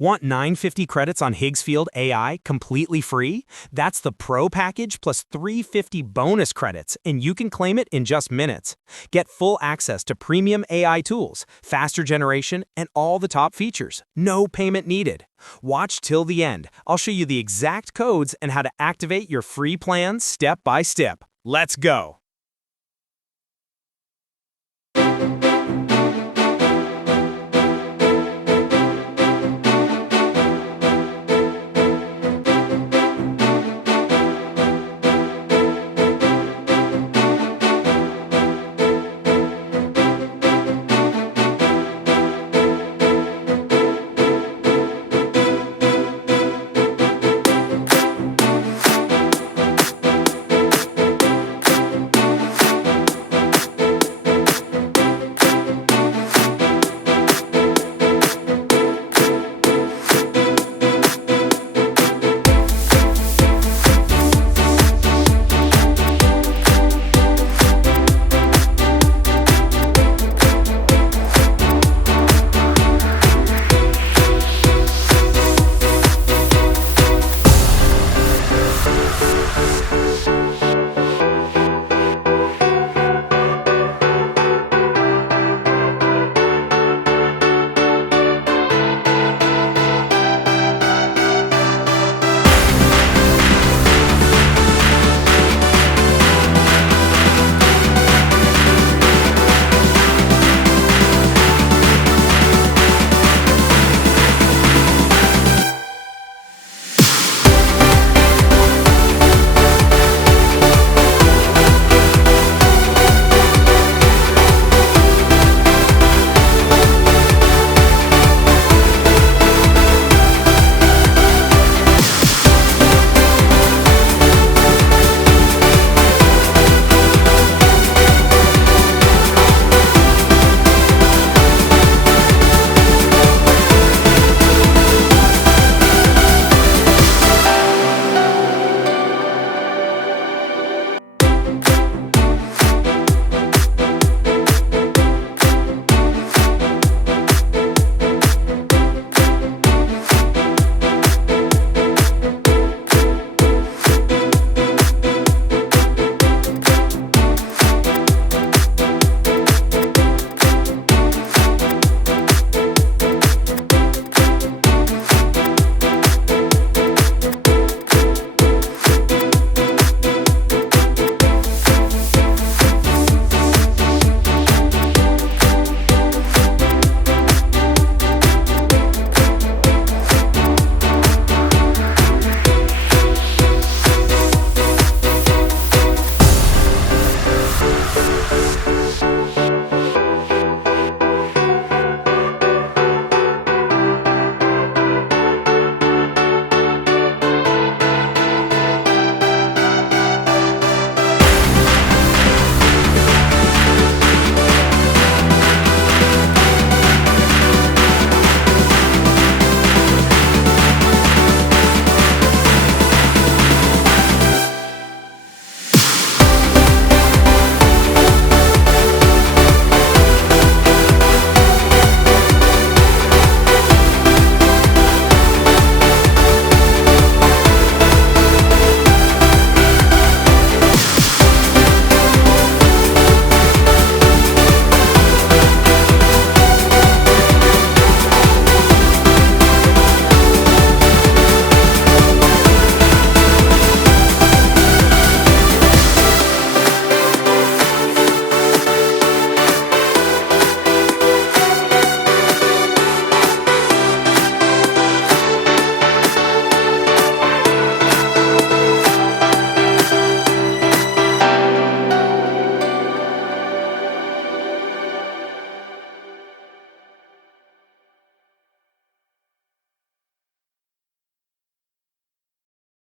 Want 950 credits on HIGGSFIELD AI completely free? That's the Pro package plus 350 bonus credits, and you can claim it in just minutes. Get full access to premium AI tools, faster generation, and all the top features. No payment needed. Watch till the end. I'll show you the exact codes and how to activate your free plans step by step. Let's go!